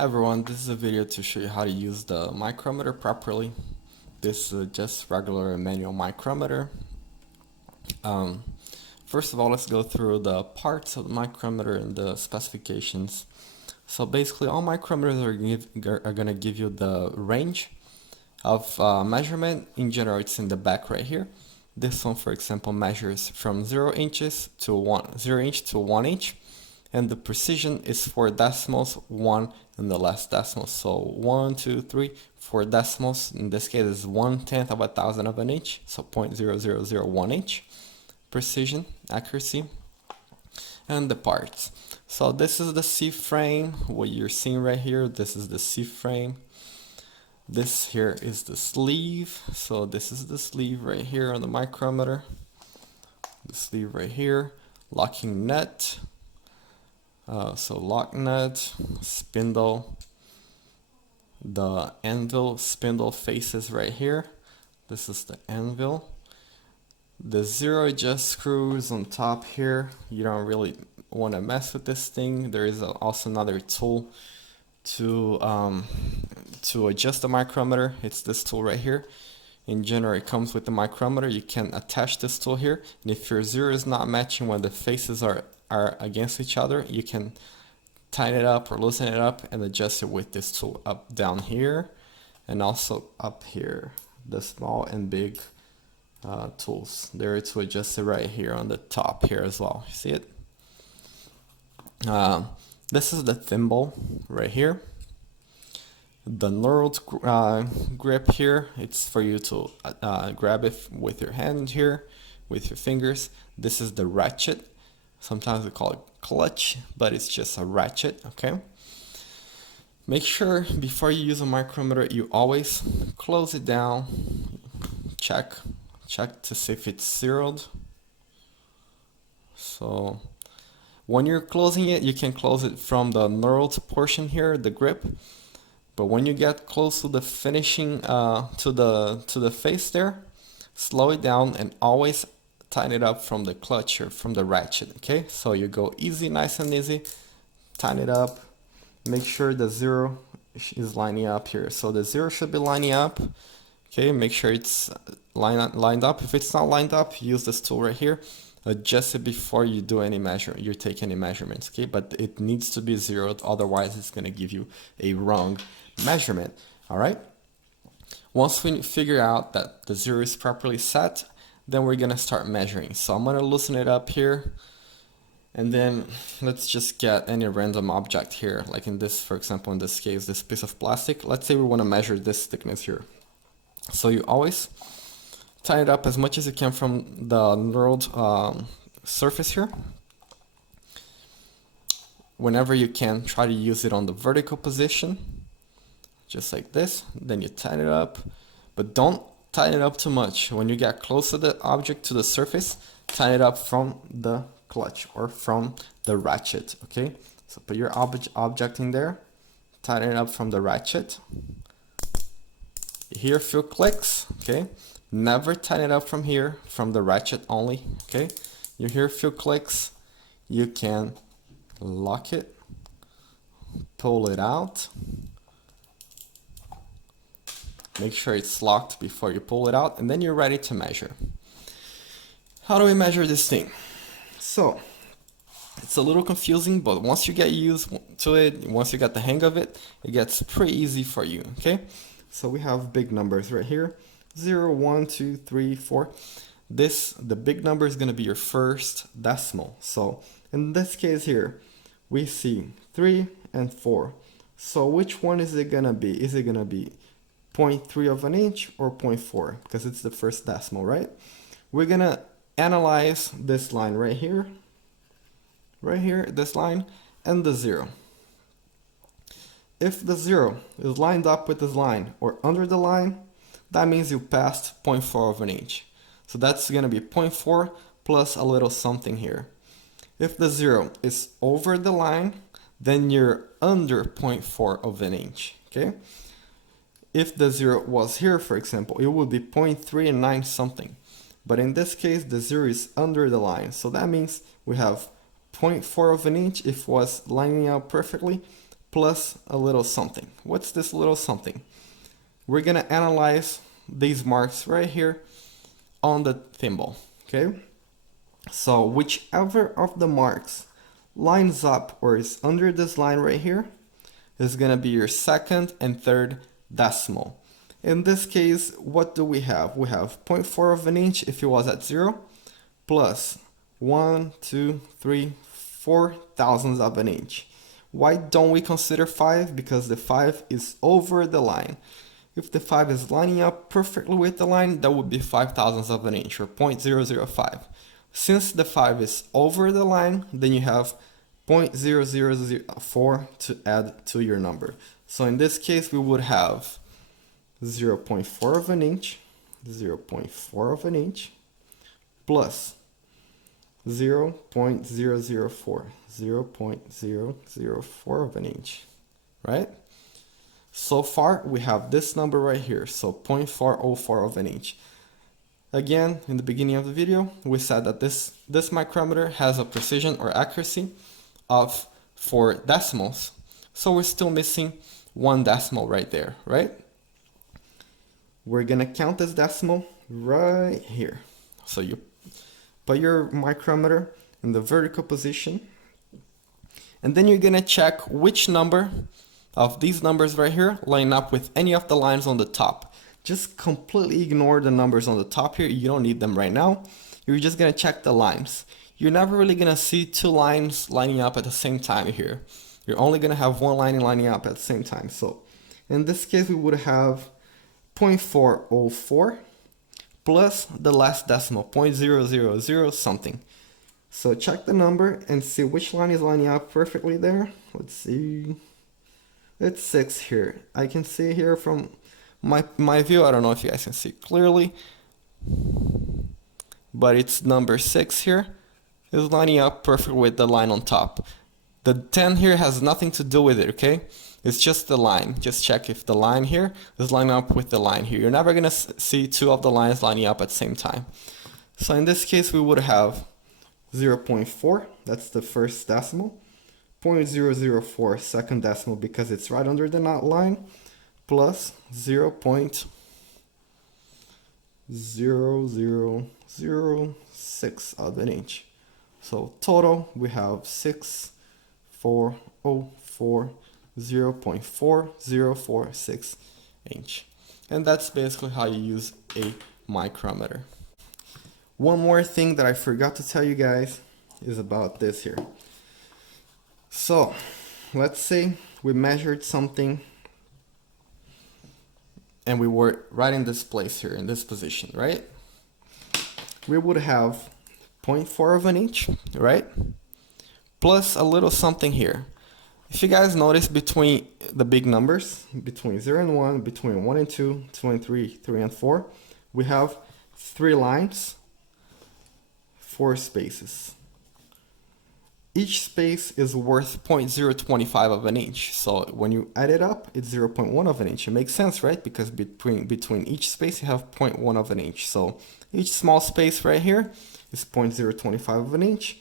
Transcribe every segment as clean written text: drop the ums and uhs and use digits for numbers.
Hi everyone, this is a video to show you how to use the micrometer properly. This is just regular manual micrometer. Um, First of all, let's go through the parts of the micrometer and the specifications. So basically all micrometers are going to give you the range of measurement. In general, it's in the back right here. This one, for example, measures from 0 inches to 0 inch to 1 inch. And the precision is 4 decimals, 1 in the last decimal. So 1, 2, 3, 4 decimals. In this case, is 1/10 of a thousand of an inch. So 0.0001 inch precision, accuracy. And the parts. So this is the C frame, what you're seeing right here. This is the C frame. This here is the sleeve. So this is the sleeve right here on the micrometer. The sleeve right here. Locking nut. So lock nut, spindle, the anvil spindle faces right here. This is the anvil. The zero adjust screws on top here. You don't really want to mess with this thing. There is also another tool to adjust the micrometer. It's this tool right here. In general, it comes with the micrometer. You can attach this tool here, and if your zero is not matching when the faces are against each other, you can tighten it up or loosen it up and adjust it with this tool up down here and also up here. The small and big tools there to adjust it right here on the top here as well. See it? This is the thimble right here. The knurled grip here, it's for you to grab it with your hand here, with your fingers. This is the ratchet. Sometimes we call it clutch, but it's just a ratchet, okay? Make sure before you use a micrometer, you always close it down. Check to see if it's zeroed. So when you're closing it, you can close it from the knurled portion here, the grip. But when you get close to the finishing, to the face there, slow it down and always tighten it up from the clutch or from the ratchet, okay? So you go easy, nice and easy, tighten it up, make sure the zero is lining up here. So the zero should be lining up, okay? Make sure it's lined up. If it's not lined up, use this tool right here, adjust it before you do any you take any measurements, okay? But it needs to be zeroed, otherwise it's gonna give you a wrong measurement, all right? Once we figure out that the zero is properly set, then we're gonna start measuring. So I'm gonna loosen it up here, and then let's just get any random object here, like in this, for example, in this case, this piece of plastic. Let's say we wanna measure this thickness here. So you always tighten it up as much as you can from the knurled surface here. Whenever you can, try to use it on the vertical position, just like this. Then you tighten it up, but don't tighten it up too much. When you get close to the object, to the surface, tighten it up from the clutch or from the ratchet, okay? So put your object in there, tighten it up from the ratchet. You hear a few clicks, okay? Never tighten it up from here, from the ratchet only, okay? You hear a few clicks, you can lock it, pull it out. Make sure it's locked before you pull it out, and then you're ready to measure. How do we measure this thing? So, it's a little confusing, but once you get used to it, once you get the hang of it, it gets pretty easy for you, okay? So we have big numbers right here, 0, 1, 2, 3, 4. The big number is gonna be your first decimal. So in this case here, we see 3 and 4. So which one is it gonna be? Is it gonna be 0.3 of an inch or 0.4? Because it's the first decimal, right? We're gonna analyze this line right here, this line, and the zero. If the zero is lined up with this line or under the line, that means you passed 0.4 of an inch. So that's gonna be 0.4 plus a little something here. If the zero is over the line, then you're under 0.4 of an inch, okay? If the zero was here, for example, it would be 0.39 something. But in this case, the zero is under the line. So that means we have 0.4 of an inch if it was lining up perfectly, plus a little something. What's this little something? We're gonna analyze these marks right here on the thimble, okay? So whichever of the marks lines up or is under this line right here is gonna be your second and third decimal. In this case, what do we have? We have 0.4 of an inch if it was at 0, plus 1, 2, 3, 4 thousandths of an inch. Why don't we consider 5? Because the 5 is over the line. If the 5 is lining up perfectly with the line, that would be 5 thousandths of an inch, or 0.005. Since the 5 is over the line, then you have 0.0004 to add to your number. So in this case, we would have 0.4 of an inch, 0.4 of an inch, plus 0.004, 0.004 of an inch, right? So far, we have this number right here, so 0.404 of an inch. Again, in the beginning of the video, we said that this micrometer has a precision or accuracy of 4 decimals. So we're still missing 1 decimal right there, right? We're gonna count this decimal right here. So you put your micrometer in the vertical position, and then you're gonna check which number of these numbers right here line up with any of the lines on the top. Just completely ignore the numbers on the top here. You don't need them right now. You're just gonna check the lines. You're never really gonna see 2 lines lining up at the same time here. You're only gonna have 1 line lining up at the same time. So in this case, we would have 0.404 plus the last decimal, 0.000 something. So check the number and see which line is lining up perfectly there. Let's see. It's 6 here. I can see here from my view, I don't know if you guys can see clearly, but it's number 6 here is lining up perfectly with the line on top. The 10 here has nothing to do with it, okay? It's just the line. Just check if the line here is lining up with the line here. You're never gonna see 2 of the lines lining up at the same time. So in this case, we would have 0.4, that's the first decimal, 0.004 second decimal because it's right under the knot line, plus 0.0006 of an inch. So total, we have 6,404, 0.4046 inch. And that's basically how you use a micrometer. One more thing that I forgot to tell you guys is about this here. So let's say we measured something and we were right in this place here, in this position, right? We would have 0.4 of an inch, right? Plus a little something here. If you guys notice between the big numbers, between 0 and 1, between 1 and 2, 2 and 3, 3 and 4, we have 3 lines, 4 spaces. Each space is worth 0.025 of an inch. So when you add it up, it's 0.1 of an inch. It makes sense, right? Because between each space, you have 0.1 of an inch. So each small space right here is 0.025 of an inch.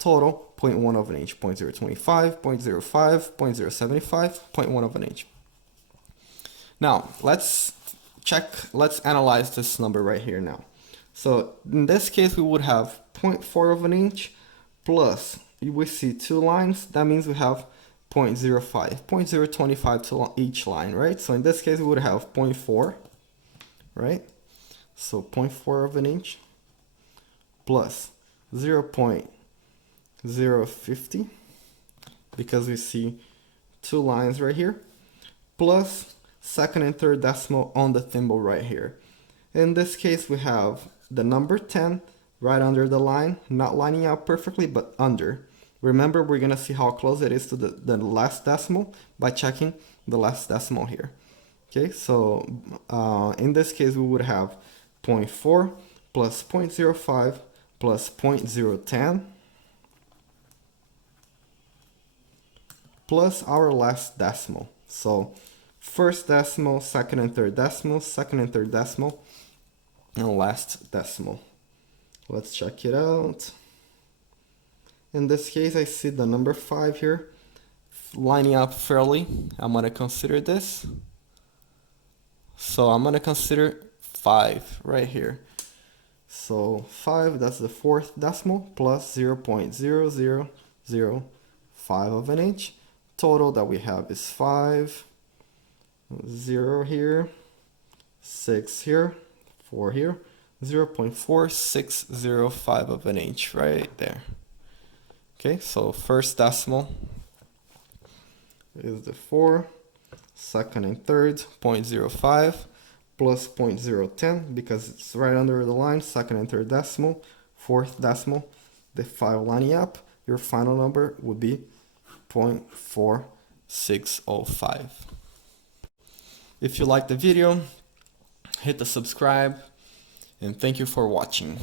Total, 0.1 of an inch. 0.025, 0.05, 0.075, 0.1 of an inch. Now, let's analyze this number right here now. So in this case, we would have 0.4 of an inch plus, we see 2 lines, that means we have 0.05, 0.025 to each line, right? So in this case, we would have 0.4, right? So 0.4 of an inch plus 0.050, because we see 2 lines right here, plus second and third decimal on the thimble right here. In this case, we have the number 10 right under the line, not lining up perfectly, but under. Remember, we're gonna see how close it is to the last decimal by checking the last decimal here. Okay, so in this case, we would have 0.4 plus 0.05 plus 0.010 plus our last decimal. So first decimal, second and third decimal, second and third decimal, and last decimal. Let's check it out. In this case, I see the number 5 here. lining up fairly, I'm going to consider this. So I'm going to consider 5 right here. So 5, that's the fourth decimal, plus 0.0005 of an inch. Total that we have is 5, 0 here, 6 here, 4 here, 0.4605 of an inch right there. Okay, so first decimal is the 4, second and third, 0.05, plus 0.010 because it's right under the line, second and third decimal, fourth decimal, the 5 lining up, your final number would be 0.4605. If you liked the video, hit the subscribe, and thank you for watching.